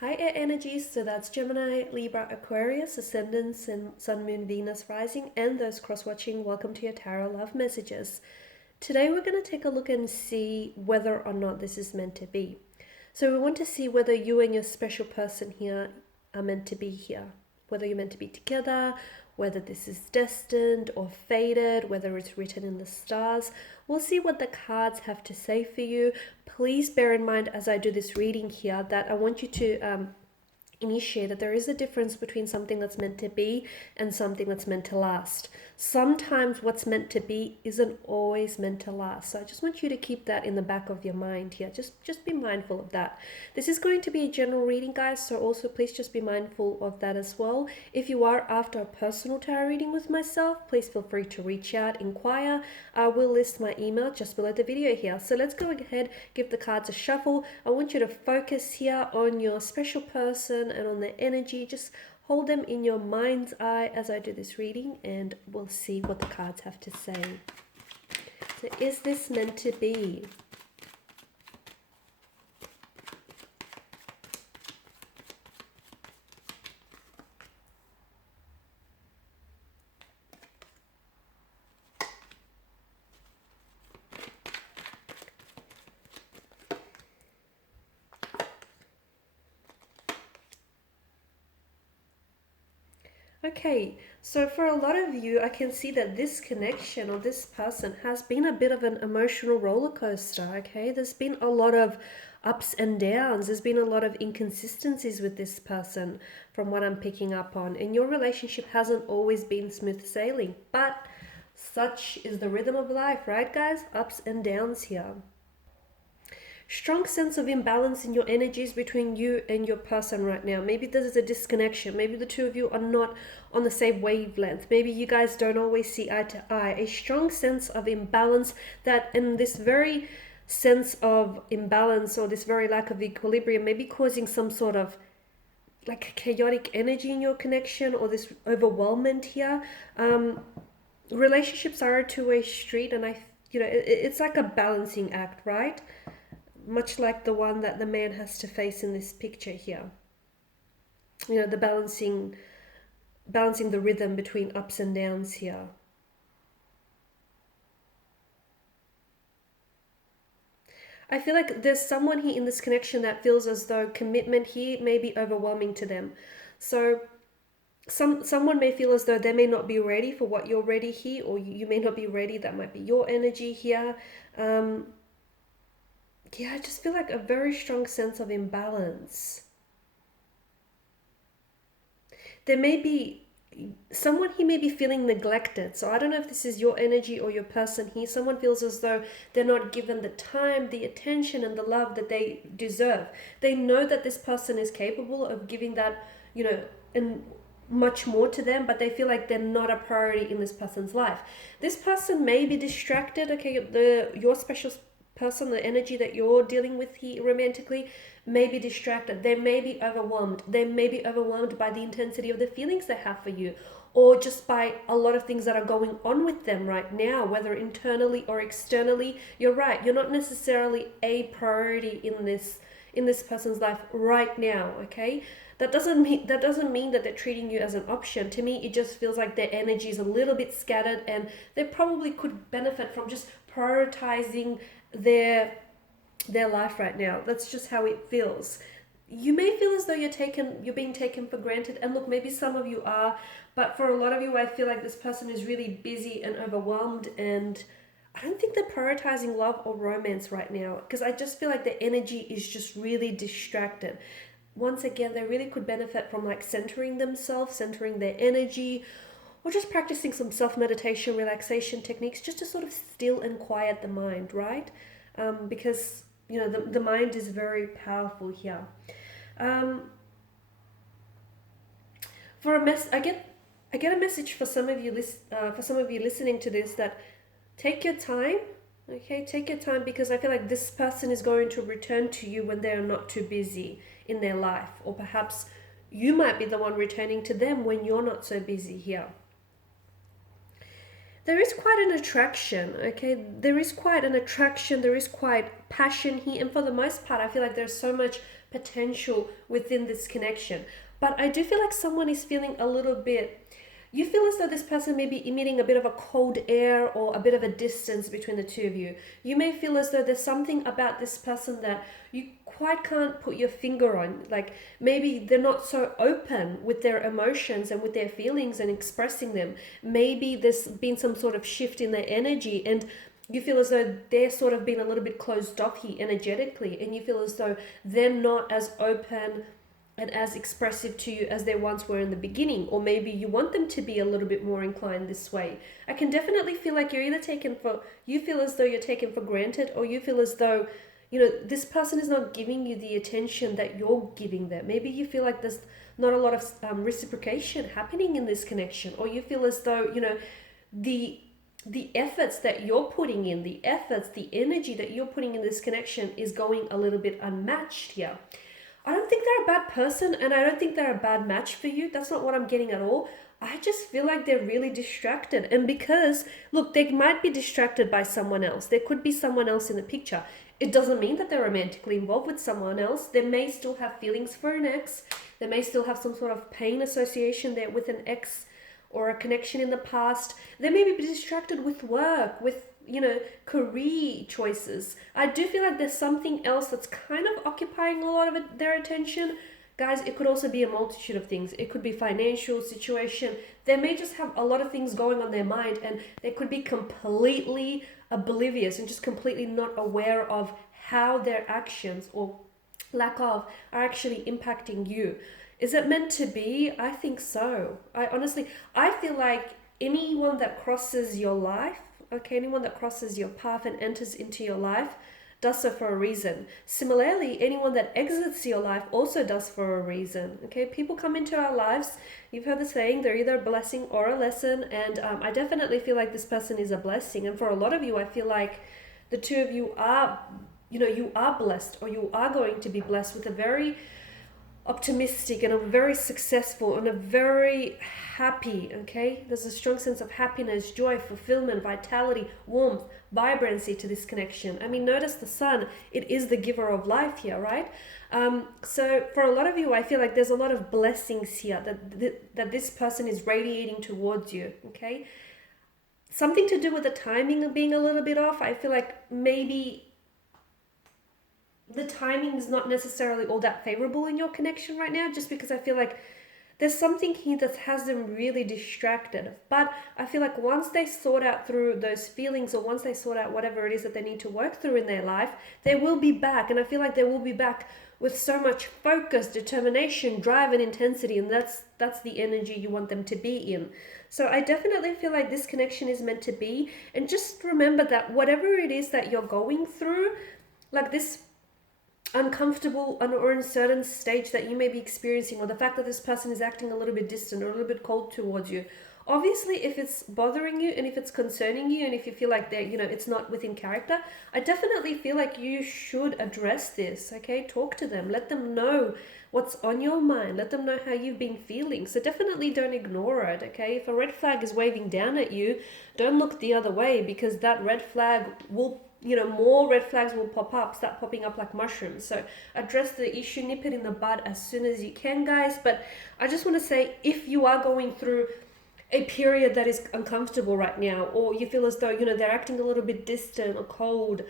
Hi Air Energies, so that's Gemini, Libra, Aquarius, Ascendants, and Sun, Moon, Venus, Rising, and those cross-watching. Welcome to your Tarot Love Messages. Today we're going to take a look and see whether or not this is meant to be. So we want to see whether you and your special person here are meant to be here. Whether you're meant to be together, whether this is destined or fated, whether it's written in the stars. We'll see what the cards have to say for you. Please bear in mind as I do this reading here that I want you to initiate that there is a difference between something that's meant to be and something that's meant to last. Sometimes what's meant to be isn't always meant to last. So I just want you to keep that in the back of your mind here. Just be mindful of that. This is going to be a general reading, guys, so also please just be mindful of that as well. If you are after a personal tarot reading with myself, please feel free to reach out, inquire. I will list my email just below the video here. So let's go ahead, give the cards a shuffle. I want you to focus here on your special person and on the energy. Just hold them in your mind's eye as I do this reading, and we'll see what the cards have to say. So is this meant to be? Okay, so for a lot of you, I can see that this connection or this person has been a bit of an emotional roller coaster, okay? There's been a lot of ups and downs. There's been a lot of inconsistencies with this person from what I'm picking up on. And your relationship hasn't always been smooth sailing, but such is the rhythm of life, right, guys? Ups and downs here. Strong sense of imbalance in your energies between you and your person right now. Maybe there's a disconnection. Maybe the two of you are not on the same wavelength. Maybe you guys don't always see eye to eye. A strong sense of imbalance that, in this very sense of imbalance or this very lack of equilibrium, may be causing some sort of like chaotic energy in your connection or this overwhelmment here. Relationships are a two-way street, and it's like a balancing act, right? Much like the one that the man has to face in this picture here. You know, the balancing the rhythm between ups and downs here. I feel like there's someone here in this connection that feels as though commitment here may be overwhelming to them. So someone may feel as though they may not be ready for what you're ready here, or you may not be ready. That might be your energy here. Yeah, I just feel like a very strong sense of imbalance. There may be someone he may be feeling neglected. So I don't know if this is your energy or your person here. Someone feels as though they're not given the time, the attention, and the love that they deserve. They know that this person is capable of giving that, and much more to them, but they feel like they're not a priority in this person's life. This person may be distracted. Okay, your special person, the energy that you're dealing with here romantically, may be distracted. They may be overwhelmed. They may be overwhelmed by the intensity of the feelings they have for you, or just by a lot of things that are going on with them right now, whether internally or externally. You're right, you're not necessarily a priority in this person's life right now, okay? That doesn't mean that they're treating you as an option. To me, it just feels like their energy is a little bit scattered, and they probably could benefit from just prioritizing their life right now. That's just how it feels. You may feel as though you're being taken for granted, and look, maybe some of you are, but for a lot of you, I feel like this person is really busy and overwhelmed, and I don't think they're prioritizing love or romance right now, because I just feel like the energy is just really distracted. Once again, they really could benefit from like centering themselves, centering their energy, or just practicing some self-meditation, relaxation techniques, just to sort of still and quiet the mind, right? Because the mind is very powerful here. I get a message for some of you listening to this, that take your time. Okay, take your time, because I feel like this person is going to return to you when they're not too busy in their life, or perhaps you might be the one returning to them when you're not so busy here. there is quite an attraction, okay? There is quite an attraction, there is quite passion here, and for the most part, I feel like there's so much potential within this connection. But I do feel like someone is feeling a little bit, you feel as though this person may be emitting a bit of a cold air or a bit of a distance between the two of you. You may feel as though there's something about this person that you quite can't put your finger on. Like maybe they're not so open with their emotions and with their feelings and expressing them. Maybe there's been some sort of shift in their energy, and you feel as though they're sort of being a little bit closed off here energetically, and you feel as though they're not as open and as expressive to you as they once were in the beginning, or maybe you want them to be a little bit more inclined this way. I can definitely feel like you're either you feel as though you're taken for granted, or you feel as though, this person is not giving you the attention that you're giving them. Maybe you feel like there's not a lot of reciprocation happening in this connection, or you feel as though, the efforts that you're putting in, the energy that you're putting in this connection is going a little bit unmatched here. I don't think they're a bad person, and I don't think they're a bad match for you. That's not what I'm getting at all. I just feel like they're really distracted. And because, look, they might be distracted by someone else. There could be someone else in the picture. It doesn't mean that they're romantically involved with someone else. They may still have feelings for an ex. They may still have some sort of pain association there with an ex or a connection in the past. They may be distracted with work, with career choices. I do feel like there's something else that's kind of occupying a lot of their attention. Guys, it could also be a multitude of things. It could be financial situation. They may just have a lot of things going on their mind, and they could be completely oblivious and just completely not aware of how their actions or lack of are actually impacting you. Is it meant to be? I think so. I feel like anyone that crosses your life, okay, anyone that crosses your path and enters into your life does so for a reason. Similarly, anyone that exits your life also does for a reason. Okay, people come into our lives. You've heard the saying, they're either a blessing or a lesson. And I definitely feel like this person is a blessing. And for a lot of you, I feel like the two of you are, you are blessed, or you are going to be blessed with a very optimistic and a very successful and a very happy, okay? There's a strong sense of happiness, joy, fulfillment, vitality, warmth, vibrancy to this connection. I mean, notice the sun, it is the giver of life here, right? So for a lot of you, I feel like there's a lot of blessings here that this person is radiating towards you, okay? Something to do with the timing of being a little bit off. I feel like maybe the timing is not necessarily all that favorable in your connection right now, just because I feel like there's something here that has them really distracted. But I feel like once they sort out through those feelings, or once they sort out whatever it is that they need to work through in their life, they will be back. And I feel like they will be back with so much focus, determination, drive, and intensity. And that's the energy you want them to be in. So I definitely feel like this connection is meant to be. And just remember that whatever it is that you're going through, like this uncomfortable or uncertain stage that you may be experiencing, or the fact that this person is acting a little bit distant or a little bit cold towards you, obviously if it's bothering you and if it's concerning you and if you feel like that it's not within character, I definitely feel like you should address this. Okay, talk to them, let them know what's on your mind, let them know how you've been feeling. So definitely don't ignore it. Okay, if a red flag is waving down at you, don't look the other way, because that red flag will, more red flags will start popping up like mushrooms. So address the issue, nip it in the bud as soon as you can, guys. But I just want to say, if you are going through a period that is uncomfortable right now, or you feel as though, they're acting a little bit distant or cold,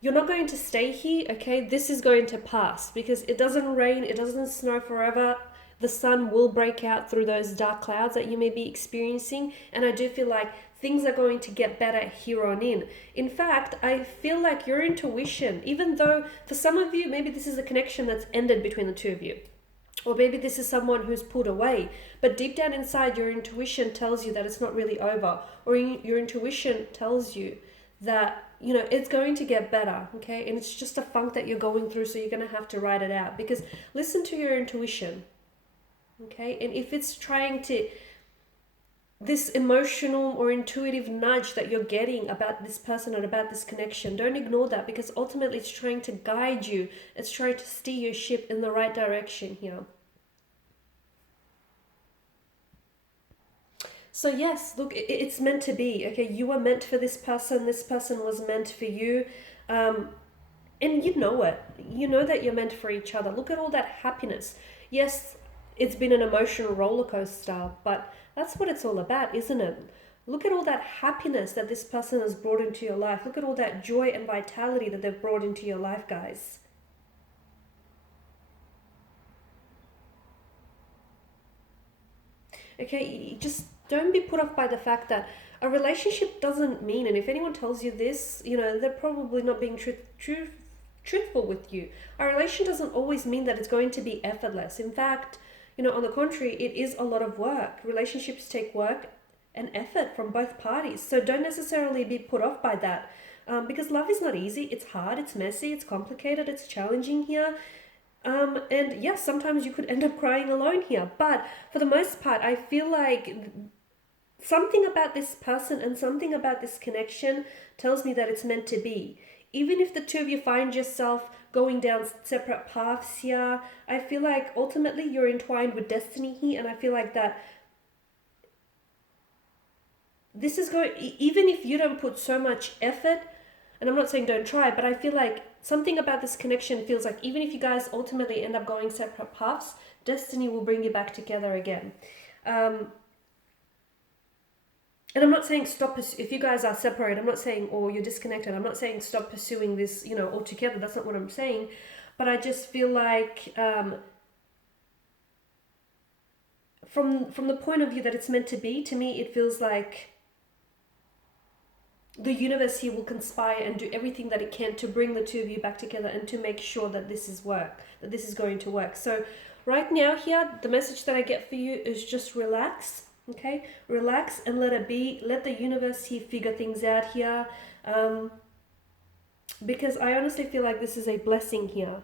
you're not going to stay here, okay? This is going to pass, because it doesn't rain, it doesn't snow forever. The sun will break out through those dark clouds that you may be experiencing. And I do feel like things are going to get better here on in. In fact, I feel like your intuition, even though for some of you, maybe this is a connection that's ended between the two of you, or maybe this is someone who's pulled away, but deep down inside, your intuition tells you that it's not really over, or your intuition tells you that, it's going to get better, okay? And it's just a funk that you're going through, so you're going to have to ride it out, because listen to your intuition, okay? And if it's trying to, this emotional or intuitive nudge that you're getting about this person or about this connection, don't ignore that, because ultimately it's trying to guide you. It's trying to steer your ship in the right direction here. So yes, look, it's meant to be. Okay, you were meant for this person was meant for you. um, and you know it. You know that you're meant for each other. Look at all that happiness. Yes, it's been an emotional roller coaster, but that's what it's all about, isn't it? Look at all that happiness that this person has brought into your life. Look at all that joy and vitality that they've brought into your life, guys. Okay, just don't be put off by the fact that a relationship doesn't mean, and if anyone tells you this, they're probably not being truthful with you. A relation doesn't always mean that it's going to be effortless. In fact, on the contrary, it is a lot of work. Relationships take work and effort from both parties. So don't necessarily be put off by that. Because love is not easy. It's hard, it's messy, it's complicated, it's challenging here. And yes, sometimes you could end up crying alone here. But for the most part, I feel like something about this person and something about this connection tells me that it's meant to be. Even if the two of you find yourself going down separate paths here, I feel like ultimately you're entwined with destiny here, and I feel like that this is going, even if you don't put so much effort, and I'm not saying don't try, but I feel like something about this connection feels like even if you guys ultimately end up going separate paths, destiny will bring you back together again. And I'm not saying stop, if you guys are separated, I'm not saying, or you're disconnected, I'm not saying stop pursuing this, altogether. That's not what I'm saying. But I just feel like from the point of view that it's meant to be, to me, it feels like the universe here will conspire and do everything that it can to bring the two of you back together and to make sure that this is going to work. So right now here, the message that I get for you is just relax. Okay, relax and let it be. Let the universe here figure things out here, because I honestly feel like this is a blessing here.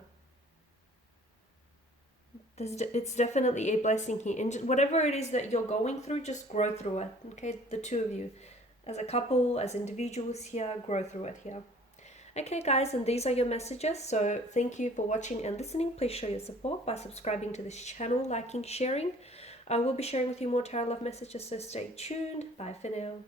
It's definitely a blessing here, and whatever it is that you're going through, just grow through it. Okay, the two of you, as a couple, as individuals here, grow through it here. Okay guys, and these are your messages. So thank you for watching and listening. Please show your support by subscribing to this channel, liking, sharing. I will be sharing with you more tarot love messages, so stay tuned. Bye for now.